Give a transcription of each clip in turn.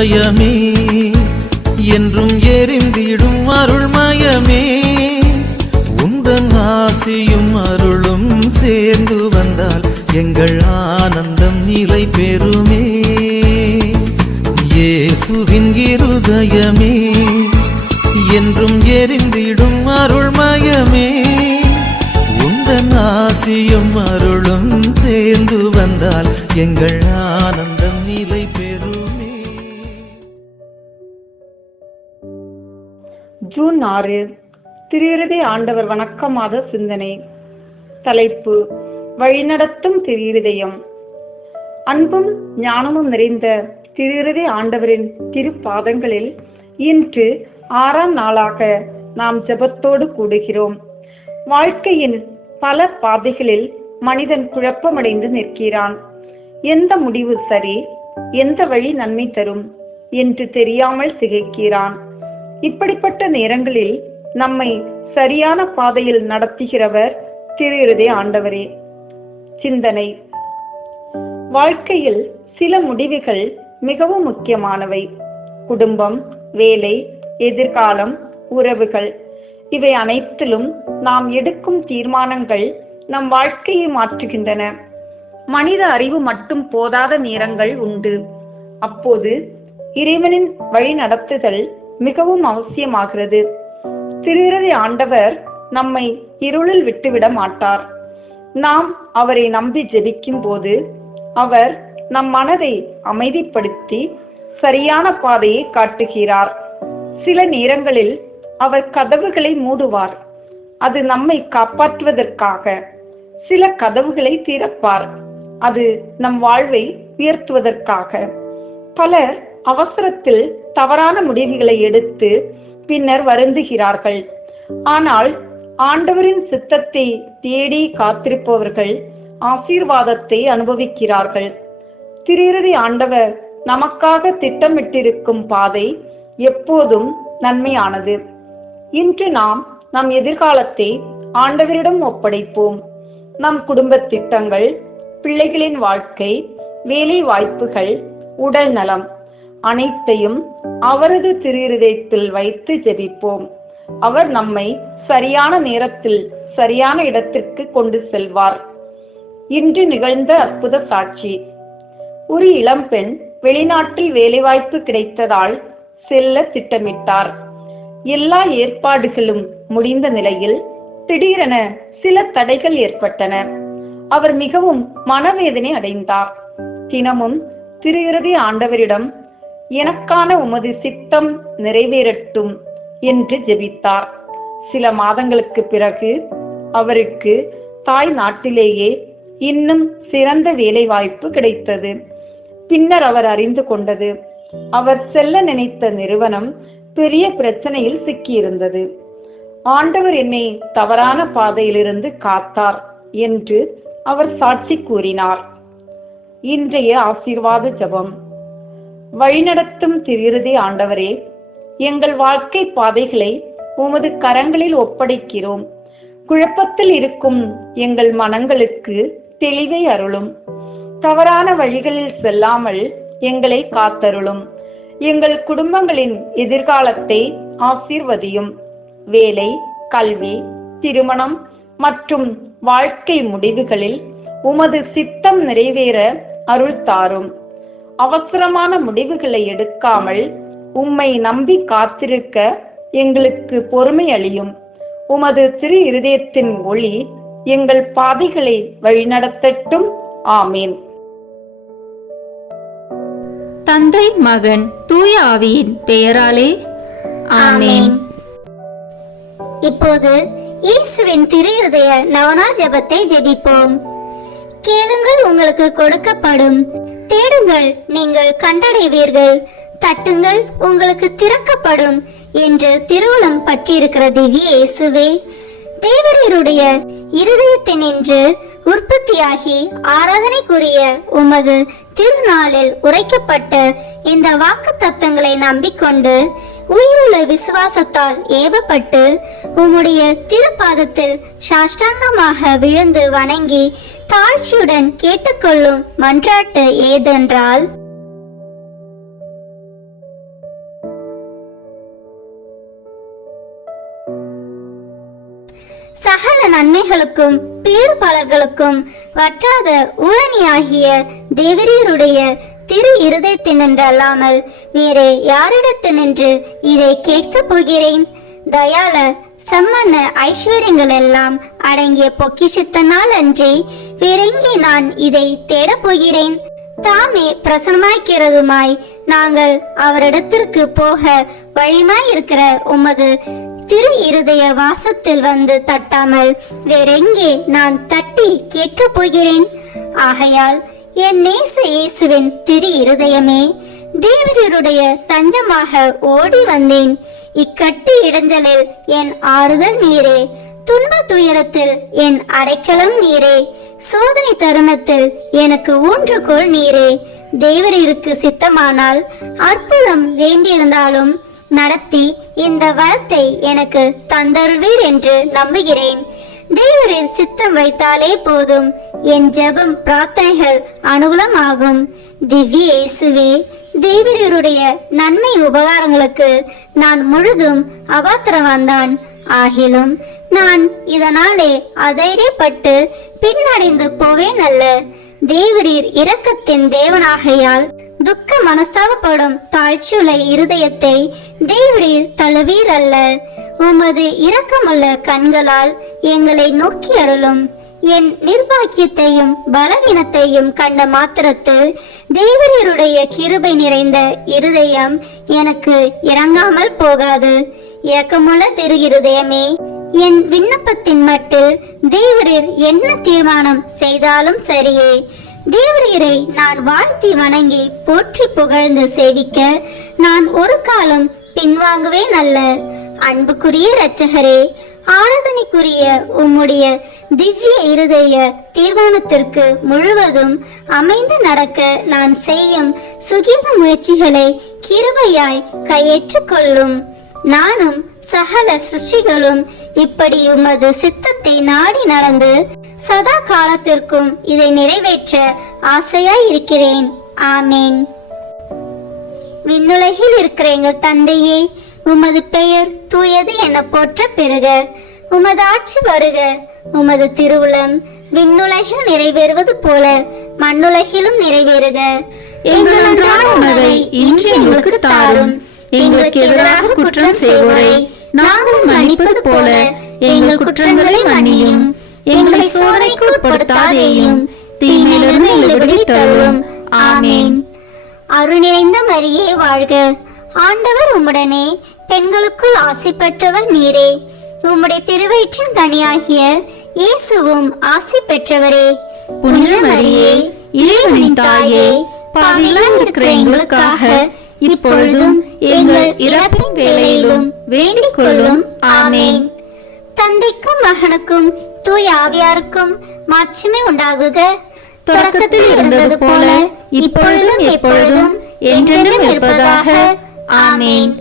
இருதயமே என்றும் எரிந்திடும் அருள்மயமே, உந்தன் ஆசியும் அருளும் சேர்ந்து வந்தால் எங்கள் ஆனந்தம் நிலை பெறுமே. இயேசுவின் இருதயமே என்றும் எரிந்திடும் அருள்மயமே, உந்தன் ஆசியும் அருளும் சேர்ந்து வந்தால் எங்கள் ஆனந்தம் நிலை பெறுமே. ஜூன் 6 திருஇருதய ஆண்டவர் வணக்க மாத சிந்தனை. தலைப்பு: வழிநடத்தும் திருஇருதயம். அன்பும் ஞானமும் நிறைந்த திருஇருதய ஆண்டவரின் திருப்பாதங்களில் இன்று 6ஆம் நாளாக நாம் ஜெபத்தோடு கூடுகிறோம். வாழ்க்கையின் பல பாதைகளில் மனிதன் குழப்பமடைந்து நிற்கிறான். எந்த முடிவு சரி, எந்த வழி நன்மை தரும் என்று தெரியாமல் திகைக்கிறான். இப்படிப்பட்ட நேரங்களில் நம்மை சரியான பாதையில் நடத்துகிறவர் திருஇருதய ஆண்டவரே. சிந்தனை: வாழ்க்கையில் சில முடிவுகள் மிகவும் முக்கியமானவை. குடும்பம், வேலை, எதிர்காலம், உறவுகள், இவை அனைத்திலும் நாம் எடுக்கும் தீர்மானங்கள் நம் வாழ்க்கையை மாற்றுகின்றன. மனித அறிவு மட்டும் போதாத நேரங்கள் உண்டு. அப்போது இறைவனின் வழி நடத்துதல் மிகவும் அவசியமாகிறது. திருஇருதய ஆண்டவர் நம்மை இருளில் விட்டுவிட மாட்டார். நாம் அவரை நம்பி ஜெபிக்கும் போது அவர் நம் மனதை அமைதிப்படுத்தி சரியான பாதையை காட்டுகிறார். சில நேரங்களில் அவர் கதவுகளை மூடுவார், அது நம்மை காப்பாற்றுவதற்காக. சில கதவுகளை திறப்பார், அது நம் வாழ்வை உயர்த்துவதற்காக. பலர் அவசரத்தில் தவறான முடிவுகளை எடுத்து பின்னர் வருந்துகிறார்கள். ஆனால் ஆண்டவரின் சித்தத்தை தேடி காத்திருப்பவர்கள் ஆசீர்வாதத்தை அனுபவிக்கிறார்கள். திருஇருதய ஆண்டவர் நமக்காக திட்டமிட்டிருக்கும் பாதை எப்போதும் நன்மையானது. இன்று நாம் நம் எதிர்காலத்தை ஆண்டவரிடம் ஒப்படைப்போம். நம் குடும்ப திட்டங்கள், பிள்ளைகளின் வாழ்க்கை, வேலை வாய்ப்புகள், உடல் நலம் அனைத்தையும் அவரது திருஇருதயத்தில் வைத்து ஜெபிப்போம். அவர் நம்மை சரியான நேரத்தில் சரியான இடத்திற்கு கொண்டு செல்வார். இன்று நிகழ்ந்த அற்புத சாட்சி: ஒரு இளம்பெண் வெளிநாட்டில் வேலைவாய்ப்பு கிடைத்ததால் செல்ல திட்டமிட்டார். எல்லா ஏற்பாடுகளும் முடிந்த நிலையில் திடீரென சில தடைகள் ஏற்பட்டன. அவர் மிகவும் மனவேதனை அடைந்தார். தினமும் திருஇருதய ஆண்டவரிடம் எனக்கான உமது சித்தம் நிறைவேறட்டும் என்று ஜெபித்தார். சில மாதங்களுக்கு பிறகு அவருக்கு தாய் நாட்டிலேயே இன்னும் சிறந்த வேலை வாய்ப்பு கிடைத்தது. பின்னர் அவர் அறிந்து கொண்டது, அவர் செல்ல நினைத்த நிறுவனம் பெரிய பிரச்சனையில் சிக்கியிருந்தது. ஆண்டவர் என்னை தவறான பாதையிலிருந்து காத்தார் என்று அவர் சாட்சி கூறினார். இன்றைய ஆசீர்வாத ஜெபம். வழிநடத்தும் திருஇருதய ஆண்டவரே, எங்கள் வாழ்க்கை பாதைகளை உமது கரங்களில் ஒப்படைக்கிறோம். குழப்பத்தில் இருக்கும் எங்கள் மனங்களுக்கு தெளிவை அருளும். தவறான வழிகளில் செல்லாமல் எங்களை காத்தருளும். எங்கள் குடும்பங்களின் எதிர்காலத்தை ஆசீர்வதியும். வேலை, கல்வி, திருமணம் மற்றும் வாழ்க்கை முடிவுகளில் உமது சித்தம் நிறைவேற அருள் தாரும். அவசரமான முடிவுகளை எடுக்காமல் உம்மை நம்பி காத்திருக்க எங்களுக்கு பொறுமை அளியும். உமது திரு இருதயத்தின் ஒளி எங்கள் பாதைகளை வழிநடத்தட்டும். ஆமீன். தந்தை, மகன், தூய ஆவியின் பெயராலே ஆமீன். இப்போது இயேசுவின் திரு இருதய நவனா ஜெபத்தை ஜெபிப்போம். கேளுங்கள், உங்களுக்கு கொடுக்கப்படும். தேடுங்கள், நீங்கள் கண்டடைவீர்கள். தட்டுங்கள், உங்களுக்கு திறக்கப்படும் என்று திருவுளம் பற்றியிருக்கிற திவ்ய இயேசுவே, தேவரீருடைய இருதயத்தினின்று உற்பத்தியாகி ஆராதனைக்குரிய உமது திருநாளில் உரைக்கப்பட்ட இந்த வாக்கு தத்தங்களை நம்பிக்கொண்டு உயிருள்ள விசுவாசத்தால் ஏவப்பட்டு உம்முடைய திருப்பாதத்தில் சாஷ்டாங்கமாக விழுந்து வணங்கி தாழ்ச்சியுடன் கேட்டுக்கொள்ளும் மன்றாட்டு ஏதென்றால், சகல நன்மைகளுக்கும் பேறுபாலர்களுக்கும் வற்றாத ஊரணியாகிய தேவரீருடைய திரு இருதயத்தினின்றல்லாமல் வேறு யாரிடத்தினின்று இதை கேட்கப் போகிறேன்? தயால சம்மன்ன ஐஸ்வர்யங்கள் எல்லாம் அடங்கிய பொக்கிஷத்தினால் அன்றி வேறெங்கே நான் இதை தேடப் போகிறேன்? தாமே பிரசன்னமாய்க்கிறதுமாய் நாங்கள் அவரிடத்திற்கு போக வழியுமாயிருக்கிற உமது திரு இருதய வாசத்தில் வந்து தட்டாமல் வேறெங்கே நான் தட்டி கேட்கப் போகிறேன்? ஆகையால் என் நேச இயேசுவின் திரு இருதயமே, தேவரீருடைய தஞ்சமாக ஓடி வந்தேன். இக்கட்டு இடைஞ்சலில் என் ஆறுதல் நீரே, துன்ப துயரத்தில் என் அடைக்கலம் நீரே, சோதனை தருணத்தில் எனக்கு ஊன்றுகோல் நீரே. தேவரீருக்கு சித்தமானால் அற்புதம் வேண்டியிருந்தாலும் நடத்தி இந்த வரத்தை எனக்கு தந்தருள்வீர் என்று நம்புகிறேன். தேவரீர் சித்தம் வைத்தாலே போதும், என் ஜெபம் பிரார்த்தனைகள் அனுகூலமாகும். திவ்ய இயேசுவே, தேவரீருடைய நன்மை உபகாரங்களுக்கு நான் முழுதும் அபாத்திரவான்தான். ஆகிலும் நான் இதனாலே அதைரியப்பட்டு பின்னடைந்து போவேன் அல்ல. தேவரீர் இரக்கத்தின் தேவனாகையால் துக்க மனஸ்தாபப்படும் தாழ்ச்சியுள்ள இருதயத்தை தேவரீர் தழுவீர் அல்ல. உமது இரக்கமுள்ள கண்களால் எங்களை நோக்கி அருளும். என் நிர்பாக்கியத்தையும் பலவீனத்தையும் கண்ட மாத்திரத்தில் தேவரீருடைய கிருபை நிறைந்த இருதயம் எனக்கு இறங்காமல் போகாது. இரக்கமுள்ள திரு இருதயமே, என் விண்ணப்பத்தின் மட்டில் தேவரீர் என்ன தீர்மானம் செய்தாலும் சரியே. தேவரீரை நான் வாழ்த்தி வணங்கி போற்றி புகழ்ந்து சேவிக்க நான் ஒரு காலம் பின்வாங்குவேன் அல்ல. அன்புக்குரிய இரட்சகரே, ஆராதனைக்குரிய உம்முடைய திவ்ய இருதய தீர்மானத்திற்கு முழுவதும் அமைந்து நடக்க நான் செய்யும் சுகீத முயற்சிகளை கிருபையாய் கையேற்றுக் கொள்ளும். நானும் சகல சிருஷ்டிகளும் இப்படி உமது சித்தத்தை நாடி நடந்து சதா காலத்திற்கும் இதை நிறைவேற்ற ஆசையாய் இருக்கிறேன். ஆமேன். விண்ணுலகில் இருக்கிற எங்கள் தந்தையே, உமது பெயர் தூயது என போற்ற பெறுக. உமது ஆட்சி வருக. உமது திருவுளம் விண்ணுலகில் நிறைவேறுவது போல மண்ணுலகிலும் நிறைவேறுக. எங்கள் அன்றாட உணவை இன்று எங்களுக்கு தாரும். எங்களுக்கு எதிராக குற்றம் செய்வோரை நாங்கள் மன்னிப்பது போல எங்கள் குற்றங்களை மன்னியும். எங்களை சோதனைக்கு உட்படுத்தாதேயும், தீமையிலிருந்து எங்களை விடுவித்தருளும். ஆமேன். அருள் நிறைந்த மரியே வாழ்க. ஆண்டவர் உம்முடனே, பெண்களுக்குள் ஆசி பெற்றவர் நீரே. உம்முடைய திருவயிற்றின் கனியாகிய இயேசுவும் ஆசி பெற்றவரே. புனித மரியே, இறைவனின் தாயே, பாவிகளாய் இருக்கிற எங்களுக்காக இப்பொழுதும் எங்கள் இறப்பின் வேளையிலும் வேண்டிக் கொள்ளும். ஆமேன். தந்தைக்கும் மகனுக்கும் தூய ஆவியாருக்கும் மாட்சிமை உண்டாகுக. தொடக்கத்தில் இருந்தது போல இப்பொழுதும் எப்பொழுதும் என்றென்றும் இருப்பதாக. ஆமேன்.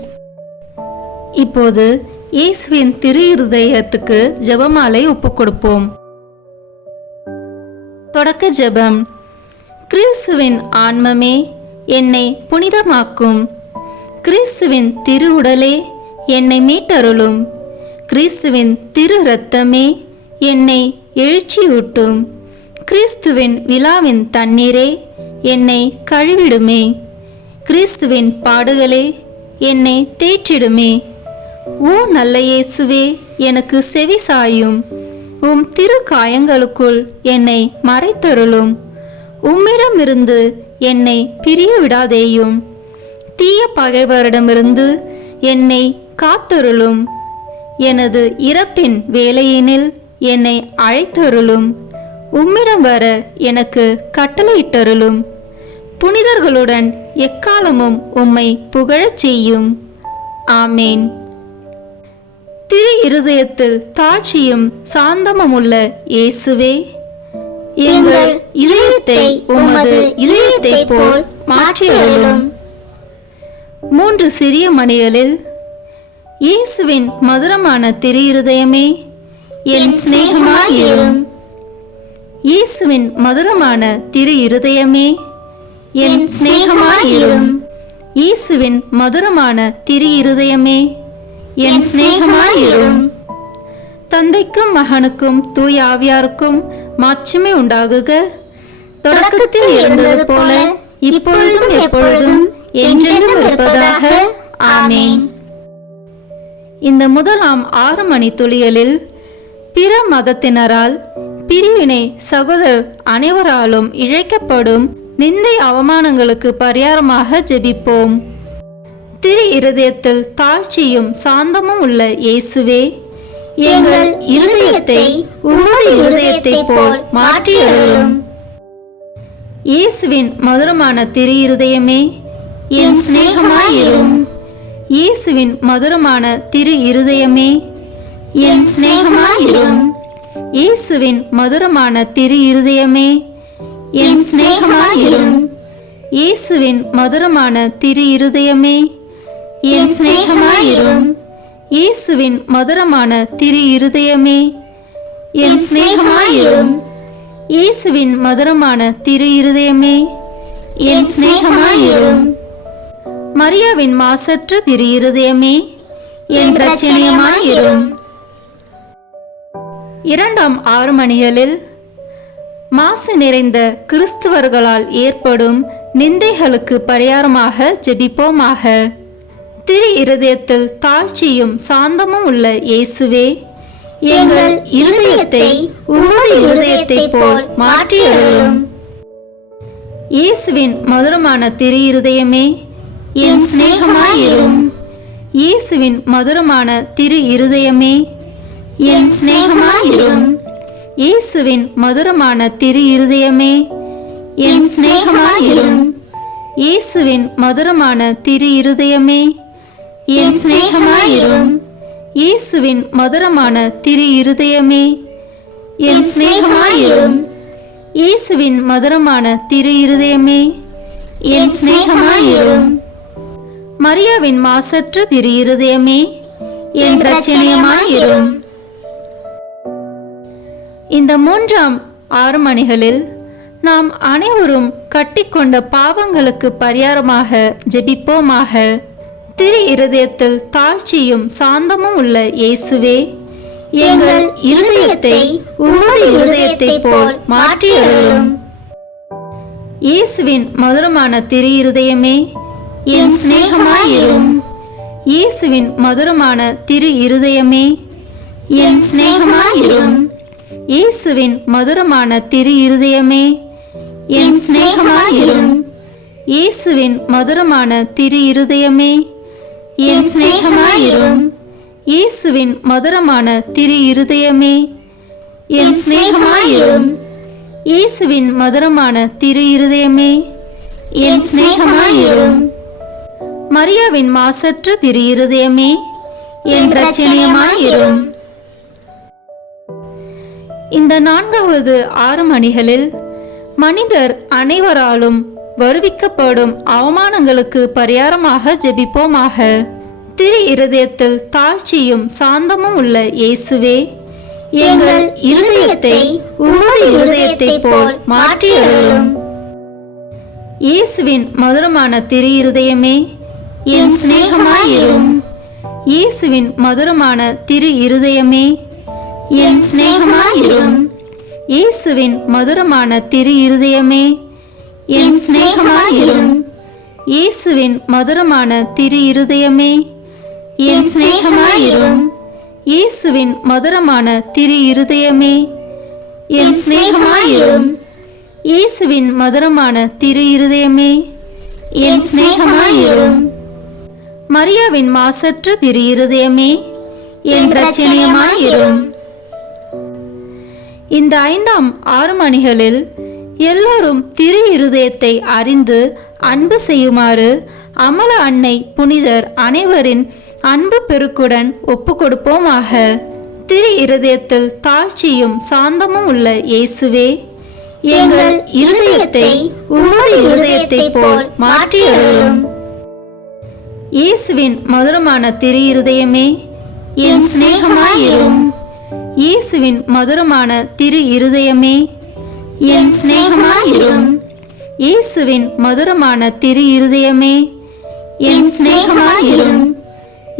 இப்போது இயேசுவின் திரு இருதயத்துக்கு ஜெபமாலை ஒப்புக் கொடுப்போம். தொடக்க ஜெபம். கிறிஸ்துவின் ஆன்மமே, என்னை புனிதமாக்கும். கிறிஸ்துவின் திரு உடலே, என்னை மீட்டருளும். கிறிஸ்துவின் திரு இரத்தமே, என்னை எழுச்சியூட்டும். கிறிஸ்துவின் விழாவின் தண்ணீரே, என்னை கழுவிடுமே. கிறிஸ்துவின் பாடுகளே, என்னை தேற்றிடுமே. ஓ நல்ல இயேசுவே, எனக்கு செவி சாயும். உம் திரு காயங்களுக்குள் என்னை மறைத்தருளும். உம்மிடமிருந்து என்னை பிரிய விடாதேயும். தீய பகைவரிடமிருந்து என்னை காத்தருளும். எனது இறப்பின் வேளையினில் என்னை அழைத்தருளும். உம்மிடம் வர எனக்கு கட்டளையிட்டருளும். புனிதர்களுடன் எக்காலமும் உம்மை புகழச் செய்யும். ஆமேன். திரு இருதயத்தில் தாழ்ச்சியும் சாந்தமும் இயேசுவே, எங்கள் இதயத்தை உமது இதயத்தை போல் மாற்றியருளும். 3 சிறிய மணிகளில் இயேசுவின் மதுரமான திரு இருதயமே, என் சிநேகமாயிரும். இயேசுவின் மதுரமான திரு இருதயமே, என் சிநேகமாயிரும். இயேசுவின் மதுரமான திரு இருதயமே, என் சிநேகமாயிரும். தந்தைக்கும் மகனுக்கும் தூய ஆவியாருக்கும் மாட்சிமை உண்டாகுக. தொடக்கத்தில் இருந்தது போல இப்பொழுதும் எப்பொழுதும் என்றென்றும் இருப்பதாக. ஆமென். இந்த முதலாம் 6 மணி துளிகளில் பிற மதத்தினரால் பிரிவினை சகோதரர் அனைவராலும் இழைக்கப்படும் நிந்தை அவமானங்களுக்கு பரிகாரமாக ஜெபிப்போம். திரு இருதயத்தில் தாழ்ச்சியும் சாந்தமும் உள்ள இயேசுவே, எங்கள் இருதயத்தை உமது இருதயத்தை போல் மாற்றியருளும். இயேசுவின் மதுரமான திரு இருதயமே, என் சிநேகமாயிரும். இயேசுவின் மதுரமான திரு இருதயமே, என் சிநேகமாயிரும். இயேசுவின் மதுரமான திரு இருதயமே, என் சிநேகமாயிரும். இயேசுவின் மதுரமான திரு இருதயமே, என் சிநேகமாயிரும். இயேசுவின் மதுரமான திரு இருதயமே, என் சிநேகமாயிரும். இயேசுவின் மதுரமான திரு இருதயமே, என் சிநேகமாயிரும். மரியாவின் மாசற்ற திரு இருதயமே, என் இரட்சணியமாயிரும். இரண்டாம் 6 மணிகளில் மாசு நிறைந்த கிறிஸ்துவர்களால் ஏற்படும் நிந்தைகளுக்கு பரிகாரமாக ஜெபிப்போமாக. திரு இருதயத்தில் தாழ்ச்சியும் சாந்தமும் உள்ள இயேசுவே, எங்கள் இருதயத்தை உமது இருதயத்தை போல் மாற்றியருளும். இயேசுவின் மதுரமான திரு இருதயமே, என் சிநேகமாயிரும். இயேசுவின் மதுரமான திரு இருதயமே, என் சிநேகமாயிரும். இயேசுவின் மதுரமான திரு இருதயமே, என் சிநேகமாயிரும். இயேசுவின் மதுரமான திரு இருதயமே, என் சிநேகமாயிரும். இயேசுவின் மதுரமான திரு இருதயமே, என் சிநேகமாயிரும். இயேசுவின் மதுரமான திரு இருதயமே, என் சிநேகமாயிரும். மரியாவின் மாசற்ற திரு இருதயமே, என் இரட்சணியமாயிரும். இந்த மூன்றாம் 6 மணிகளில் நாம் அனைவரும் கட்டிக்கொண்ட பாவங்களுக்கு பரிகாரமாக ஜெபிப்போமாக. திரு இருதயத்தில் தாழ்ச்சியும் சாந்தமும் உள்ள இயேசுவே, எங்கள் இருதயத்தை உமது இருதயத்தை போல் மாற்றியருளும். இயேசுவின் மதுரமான திரு இருதயமே, என் சிநேகமாயிரும். இயேசுவின் மதுரமான திரு இருதயமே, என் சிநேகமாயிரும். இயேசுவின் மதுரமான திரு இருதயமே, என் சிநேகமாயிரும். இயேசுவின் மதுரமான திரு இருதயமே, என் சிநேகமாயிரும். இயேசுவின் மதுரமான திரு இருதயமே, என் சிநேகமாயிரும். இயேசுவின் மதுரமான திரு இருதயமே, என் சிநேகமாயிரும். மரியாவின் மாசற்ற திரு இருதயமே, என் இரட்சணியமாயிரும். இந்த 4வது 6 மணிகளில் மனிதர் அனைவராலும் வருவிக்கப்படும் அவமானங்களுக்கு பரிகாரமாக ஜெபிப்போமாக. திரு இருதயத்தில் தாழ்ச்சியும் சாந்தமும் உள்ள இயேசுவே, எங்கள் இருதயத்தை உமது இருதயத்தை போல் மாற்றியருளும். இயேசுவின் மதுரமான திரு இருதயமே, என் சிநேகமாயிரும். இயேசுவின் மதுரமான திரு இருதயமே, என் சிநேகமாயிரும். இயேசுவின் மதுரமான திரு இருதயமே, என் சிநேகமாயிரும். இயேசுவின் மதுரமான திரு இருதயமே, என் சிநேகமாயிரும். இயேசுவின் மதுரமான திரு இருதயமே, என் சிநேகமாயிரும். இயேசுவின் மதுரமான திரு இருதயமே, என் சிநேகமாயிரும். மரியாவின் மாசற்ற திரு இருதயமே, என் இரட்சணியமாயிரும். இந்த 5ஆம் 6 மணிகளில் எல்லோரும் திரு இருதயத்தை அறிந்து அன்பு செய்யுமாறு அமல அன்னை புனிதர் அனைவரின் அன்பு பெருக்குடன் ஒப்பு கொடுப்போமாக. திரு இருதயத்தில் தாழ்ச்சியும் சாந்தமும் உள்ள இயேசுவே, எங்கள் இருதயத்தை உமது இருதயத்தை போல் மாற்றியருளும். இயேசுவின் மதுரமான திரு இருதயமே, என் சிநேகமாயிரும். இயேசுவின் மதுரமான திரு இருதயமே, என் சிநேகமாயிரும். இயேசுவின் மதுரமான திரு இருதயமே, என் சிநேகமாயிரும்.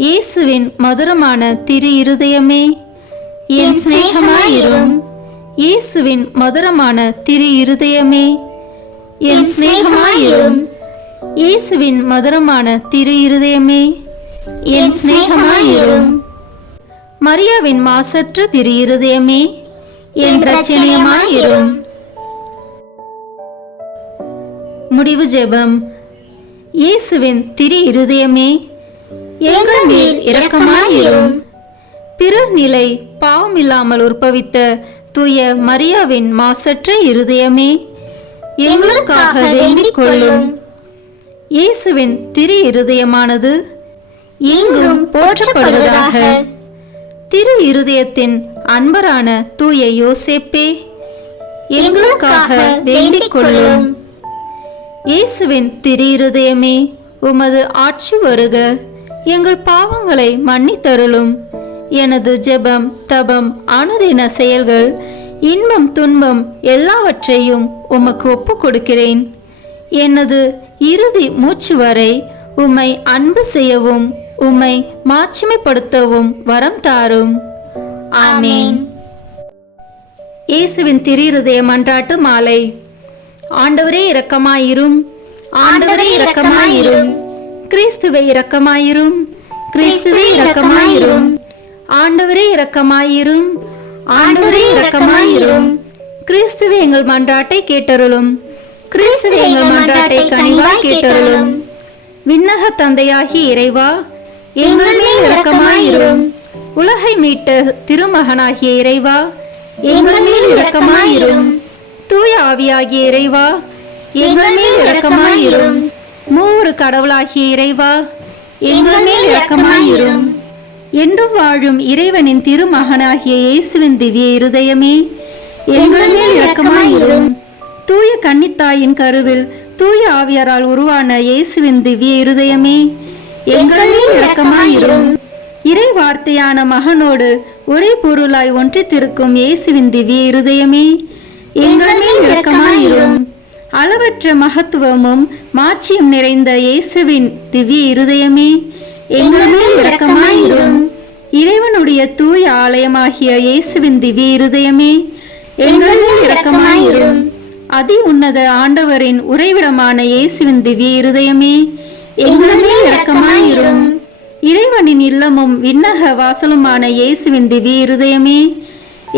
இயேசுவின் மதுரமான திரு இருதயமே, என் சிநேகமாயிரும். இயேசுவின் மதுரமான திரு இருதயமே, என் சிநேகமாயிரும். இயேசுவின் மதுரமான திரு இருதயமே, என் சிநேகமாயிரும். மரியாவின் மாசற்ற திரு இருதயமே, என் இரட்சணியமாயிரும். முடிவு ஜெபம். இயேசுவின் திரு இருதயமே, எங்கள் மேல் இரக்கமாயிரும். பிறர் நிலை பாவமில்லாமல் உற்பவித்த தூய மரியாவின் மாசற்ற இருதயமே, எங்களுக்காக வேண்டிக் கொள்ளும். இயேசுவின் திரு இருதயமானது எங்கும் போற்றப்படுவதாக. திரு இருதயத்தின் அன்பரான தூய யோசேப்பே, எங்களுக்காக வேண்டிக் கொள்ளும். இயேசுவின் திரு இருதயமே, உமது ஆட்சி வருக, எங்கள் பாவங்களை மன்னித்தருளும். எனது ஜெபம் தபம் அனுதின செயல்கள் இன்பம் துன்பம் எல்லாவற்றையும் உமக்கு ஒப்புக் கொடுக்கிறேன். எனது இறுதி மூச்சு வரை உம்மை அன்பு செய்யவும் உம்மை மாட்சிமைப்படுத்தவும் வரம் தாரும். ஆமென். இயேசுவின் திரு இருதய மன்றாட்டு மாலை. ஆண்டவரே இரக்கமாயிரும், ஆண்டவரே இரக்கமாயிரும். கிறிஸ்துவே இரக்கமாயிரும், கிறிஸ்துவே இரக்கமாயிரும். ஆண்டவரே இரக்கமாயிரும், ஆண்டவரே இரக்கமாயிரும். கிறிஸ்துவே எங்கள் மன்றாட்டை கேட்டருளும், கிறிஸ்துவே எங்கள் மன்றாட்டை கனிவாய் கேட்டருளும். விண்ணக தந்தையாகி இறைவா, எங்கள் மேல் இரக்கமாயிரும். உலகை மீட்ட திருமகனாகிய இறைவா, எங்கள் மேல் இரக்கமாயிரும். தூய ஆவியாகிய இறைவா, எங்கள் மேல் இரக்கமாயிரும். மூவரு கடவுளாகிய இறைவா, எங்கள் மேல் இரக்கமாயிரும். என்றும் வாழும் இறைவனின் திருமகனாகிய இயேசுவின் திவ்ய இருதயமே, எங்கள் மேல் இரக்கமாயிரும். தூய கன்னித்தாயின் கருவில் தூய ஆவியாரால் உருவான இயேசுவின் திவ்ய இருதயமே, எங்கள் மேல் இரக்கமாயிரும். இறை வார்த்தையான மகனோடு ஒரே பொருளாய் ஒன்றித்திருக்கும் இயேசுவின் திவ்ய இருதயமே, எங்கள் மேல் இரக்கமாயிரும். அளவற்ற மகத்துவமும் மாட்சியும் நிறைந்த இயேசுவின் திவ்ய இருதயமே, எங்கள் மேல் இரக்கமாயிரும். இறைவனுடைய தூய ஆலயமாகிய இயேசுவின் திவ்ய இருதயமே, எங்கள் மேல் இரக்கமாயிரும். அதி உன்னத ஆண்டவரின் உறைவிடமான இயேசுவின் திவ்ய இருதயமே, எங்கள் மேல் இரக்கமாயிரும். இறைவனின் இல்லமும் விண்ணக வாசலுமான இயேசுவின் திவ்ய இருதயமே,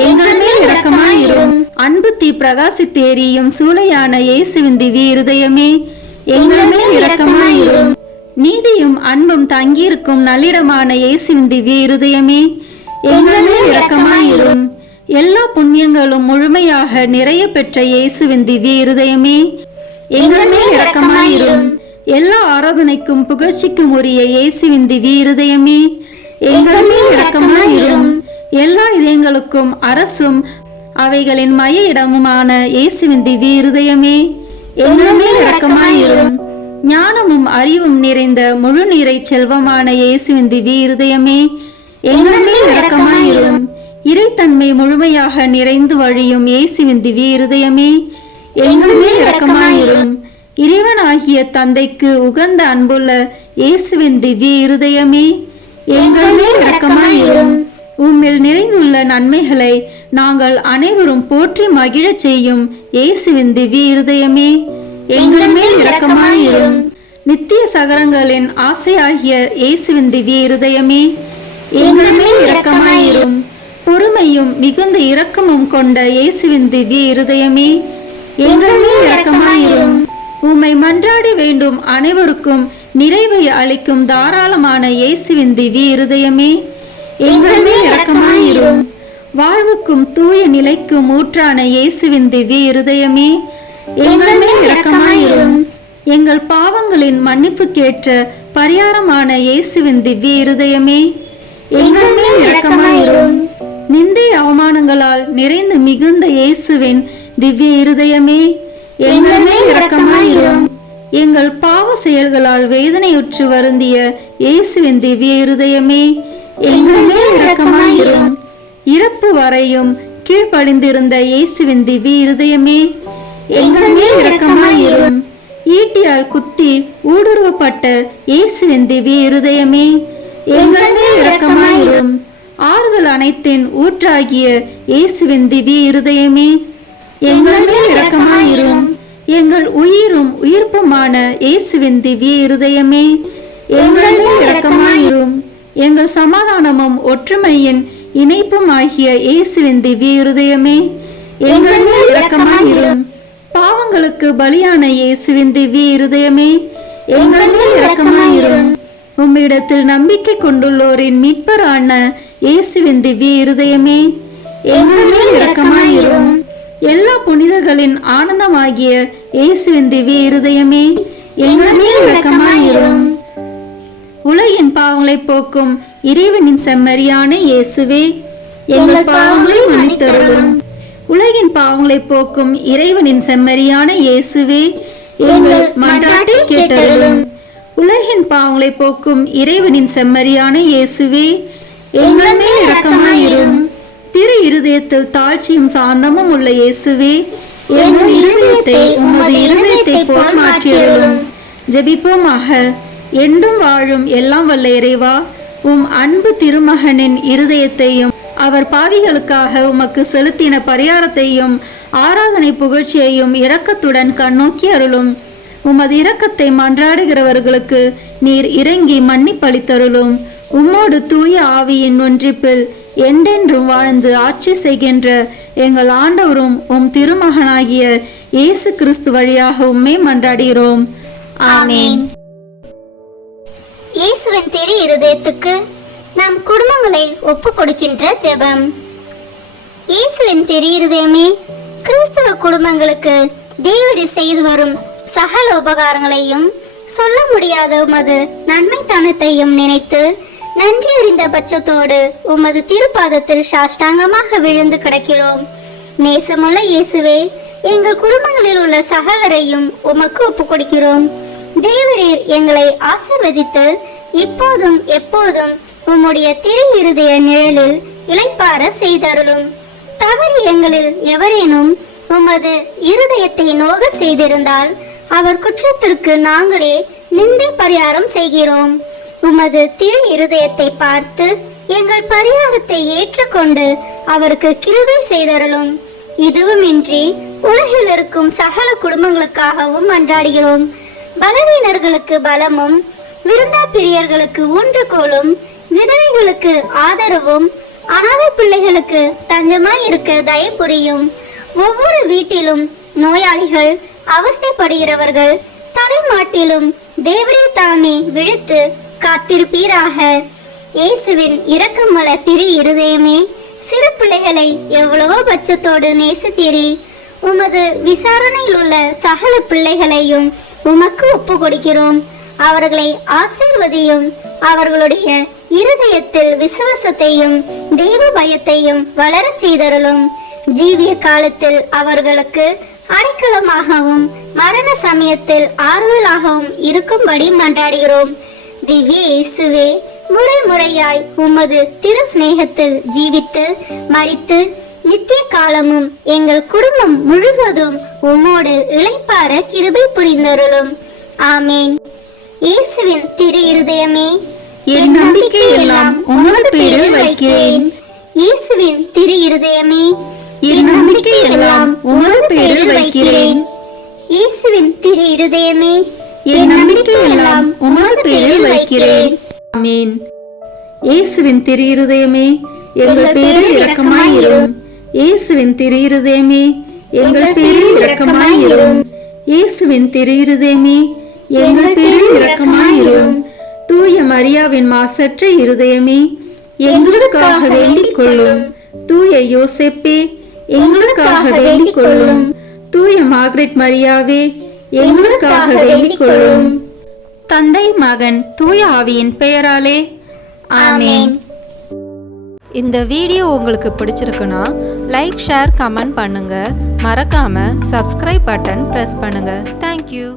எங்கள் மேல் இரக்கமாயிரும். அன்பு தீ பிரகாசித்தேரியும் சூளையான இயேசுவின் திவ்ய இருதயமே, எங்கள் மேல் இரக்கமாயிரும். நீதியும் அன்பும் தங்கியிருக்கும் நல்லிடமான இயேசுவின் திவ்ய இருதயமே, எங்கள் மேல் இரக்கமாயிரும். எல்லா புண்ணியங்களும் முழுமையாக நிறைய பெற்ற இயேசுவின் திவ்ய இருதயமே, எங்கள் மேல் இரக்கமாயிரும். எல்லா ஆராதனைக்கும் புகழ்ச்சிக்கும் உரிய இயேசுவின் திவ்ய இருதயமே, எங்கள் மேல் இரக்கமாயிரும். எல்லா இதயங்களுக்கும் அரசும் அவைகளின் மைய இடமுமான இயேசுவின் திவ்ய இருதயமே, எங்கள் மேல் இரக்கமாயிரும். ஞானமும் அறிவும் நிறைந்த முழு நீரை செல்வமான இயேசுவின் திவ்ய இருதயமே, எங்கள் மேல் இரக்கமாயிரும். இறைத்தன்மை முழுமையாக நிறைந்து வழியும் இயேசுவின் திவ்ய இருதயமே, எங்கள் மேல் இரக்கமாயிரும். இறைவனாகிய தந்தைக்கு உகந்த அன்புள்ள இயேசுவின் திவ்ய இருதயமே, எங்கள் மேல் இரக்கமாயிரும். உம்மில் நிறைந்துள்ள நன்மைகளை நாங்கள் அனைவரும் போற்றி மகிழச் செய்யும் இயேசுவின் திவ்ய இருதயமே, எங்கள் மேல் இரக்கமாயிரும். நித்திய சகரங்களின் ஆசையாகிய இயேசுவின் திவ்ய இருதயமே, எங்கள் மேல் இரக்கமாயிரும். பொறுமையும் மிகுந்த இரக்கமும் கொண்ட இயேசுவின் திவ்ய இருதயமே, எங்கள் மேல் இரக்கமாயிரும். உம்மை மன்றாடி வேண்டும் அனைவருக்கும் நிறைவை அளிக்கும் தாராளமான இயேசுவின் திவ்ய இருதயமே, எங்கள் மேல் இரக்கமாயிரும். வாழ்வுக்கும் தூய நிலைக்கும் ஊற்றான இயேசுவின் திவ்ய இருதயமே, எங்கள் மேல் இரக்கமாயிரும். எங்கள் பாவங்களின் மன்னிப்புக்கேற்ற பரிகாரமான இயேசுவின் திவ்ய இருதயமே, எங்கள் மேல் இரக்கமாயிரும். நிந்தை அவமானங்களால் நிறைந்து மிகுந்த இயேசுவின் திவ்ய இருதயமே, எங்கள் மேல் இரக்கமாயிரும். எங்கள் பாவ செயல்களால் வேதனையுற்று வருந்திய இயேசுவின் திவ்ய இருதயமே, எங்கள் மேல் இரக்கமாயிரும். இறப்பு வரையும் கீழ்ப்படிந்திருந்த இயேசுவின் திவ்ய இருதயமே, எங்கள் மேல் இரக்கமாயிரும். ஈட்டியால் குத்தி ஊடுருவப்பட்ட இயேசுவின் திவ்ய இருதயமே, எங்கள் மேல் இரக்கமாயிரும். ஆறுதல் அனைத்தின் ஊற்றாகிய இயேசுவின் திவ்ய இருதயமே, எங்கள் மேல் இரக்கமாயிரும். எங்கள் உயிரும் உயிர்ப்புமான இயேசுவின் திவ்ய இருதயமே, எங்கள் மேல் இரக்கமாயிரும். எங்கள் சமாதானமும் ஒற்றுமையின் இணைப்பும் ஆகிய இயேசுவின் திவ்ய இருதயமே, எங்கள் மேல் இரக்கமாயிரும். பாவங்களுக்கு பலியான இயேசுவின் திவ்ய இருதயமே, எங்கள் மேல் இரக்கமாயிரும். உம்மிடத்தில் நம்பிக்கை கொண்டுள்ளோரின் மீட்பரான இயேசுவின் திவ்ய இருதயமே, எங்கள் மேல் இரக்கமாயிரும். எல்லா புனிதர்களின் ஆனந்தமாகிய இயேசுவின் திவ்ய இருதயமே, எங்கள் மேல் இரக்கமாயிரும். உலகின் பாவங்களை போக்கும் இறைவனின் செம்மறியான இயேசுவே, எங்கள் பாவங்களை மன்னித்தருளும். உலகின் பாவங்களை போக்கும் இறைவனின் செம்மறியான இயேசுவே, எங்கள் மன்றாட்டை கேட்டருளும். உலகின் பாவங்களை போக்கும் இறைவனின் செம்மறியான இயேசுவே, எங்கள் மேல் இரக்கமாயிரும். திரு இருதயத்தில் தாழ்ச்சியும் சாந்தமும் உள்ள இயேசுவே, எங்கள் இருதயத்தை உமது இருதயத்தை போல் மாற்றியருளும். ஜெபிப்போமாக. என்றும் வாழும் எல்லாம் வல்ல இறைவா, உம் அன்பு திருமகனின் இருதயத்தையும் அவர் பாவிகளுக்காக உமக்கு செலுத்தின பரிகாரத்தையும் ஆராதனை புகழ்ச்சியையும் இரக்கத்துடன் கண்ணோக்கி அருளும். உமது இரக்கத்தை மன்றாடுகிறவர்களுக்கு நீர் இறங்கி மன்னிப்பளித்தருளும். உம்மோடு தூய ஆவியின் ஒன்றிப்பில் என்றென்றும் வாழ்ந்து ஆட்சி செய்கின்ற எங்கள் ஆண்டவரும் உம் திருமகனாகிய இயேசு கிறிஸ்து வழியாக உம்மை மன்றாடுகிறோம். ஆமென். இயேசுவின் திரு இருதயத்துக்கு நம் குடும்பங்களை ஒப்பு கொடுக்கின்ற ஜெபம். இயேசுவின் திரு இருதயமே, கிறிஸ்தவ குடும்பங்களுக்கு தேவரி செய்து வரும் சகல உபகாரங்களையும் சொல்ல முடியாத உமது நன்மைத்தனத்தையும் நினைத்து நன்றி அறிந்த பட்சத்தோடு உமது திருப்பாதத்தில் சாஷ்டாங்கமாக விழுந்து கிடக்கிறோம். நேசமுள்ள இயேசுவே, எங்கள் குடும்பங்களில் உள்ள சகலரையும் உமக்கு ஒப்பு கொடுக்கிறோம். தேவரீர் எங்களை ஆசீர்வதித்து இப்போதும் எப்போதும் உம்முடைய திரு இருதய நிழலில் இளைப்பார செய்தருளும். தவறு எங்களில் எவரேனும் உமது இருதயத்தை நோக செய்திருந்தால் அவர் குற்றத்திற்கு நாங்களே நிந்தை பரிகாரம் செய்கிறோம். உமது திரு இருதயத்தை பார்த்து எங்கள் பரிகாரத்தை ஏற்றுக்கொண்டு அவருக்கு கிருபை செய்தருளும். இதுவுமின்றி உலகில் இருக்கும் சகல குடும்பங்களுக்காகவும் மன்றாடுகிறோம். பலவீனர்களுக்கு பலமும், விருந்தா பிரியர்களுக்கு ஊன்றுகோலும், விதவைகளுக்கு ஆதரவும், அனாதை பிள்ளைகளுக்கு தஞ்சமாய் இருக்க தயை புரியும். ஒவ்வொரு வீட்டிலும் நோயாளிகள், அவஸ்தைப்படுகிறவர்கள் தலைமாட்டிலும் தேவரே தாமே விழுத்து காத்திருப்பீராக. இயேசுவின் இரக்கமுள்ள திரு இருதயமே, சிறு பிள்ளைகளை எவ்வளவோ பட்சத்தோடு நேசித்தீரே. உமது விசாரணையில் உள்ள சகல பிள்ளைகளையும் உமக்கு ஒப்பு கொடுக்கிறோம். அவர்களை ஆசீர்வதியும். அவர்களுடைய இருதயத்தில் விசுவாசத்தையும் தெய்வ பயத்தையும் வளரச் செய்தருளும். ஜீவிய காலத்தில் அவர்களுக்கு அடைக்கலமாகவும் மரண சமயத்தில் ஆறுதலாகவும் இருக்கும்படி மன்றாடுகிறோம். திவ்ய இயேசுவே, முறை முறையாய் உமது திரு சிநேகத்தில் ஜீவித்து மரித்து நித்திய காலமும் எங்கள் குடும்பம் முழுவதும் உம்மோடு இளைப்பார கிருபை புரிந்தருளும். ஆமேன். இயேசுவின் திரு இருதயமே, என் நம்பிக்கை எல்லாம் உமது பேரில் வைக்கிறேன். இயேசுவின் திரு இருதயமே, என் நம்பிக்கை எல்லாம் உமது பேரில் வைக்கிறேன். இயேசுவின் திரு இருதயமே, என் நம்பிக்கை எல்லாம் உமது பேரில் வைக்கிறேன். ஆமென். இயேசுவின் திரு இருதயமே, எங்கள் பேரில் இரக்கமாயிரும். இயேசுவின் திரு இருதயமே, எங்கள் பேரில் இரக்கமாயிரும். இயேசுவின் திரு இருதயமே, எங்கள் பேரில் இரக்கமாயிரும். தூய மரியாவின் மாசற்ற இருதயமே, எங்களுக்காக வேண்டிக் கொள்ளும். தூய யோசேப்பே, எங்களுக்காக வேண்டிக் கொள்ளும். தூய மார்கரெட் மரியாவே, எங்களுக்காக வேண்டிக் கொள்ளும். தந்தை, மகன், தூய ஆவியின் பெயராலே ஆமென். இந்த வீடியோ உங்களுக்கு பிடிச்சிருக்குன்னா லைக், ஷேர், கமெண்ட் பண்ணுங்க. மறக்காம சப்ஸ்கிரைப் பட்டன் பிரஸ் பண்ணுங்க. தேங்க்யூ.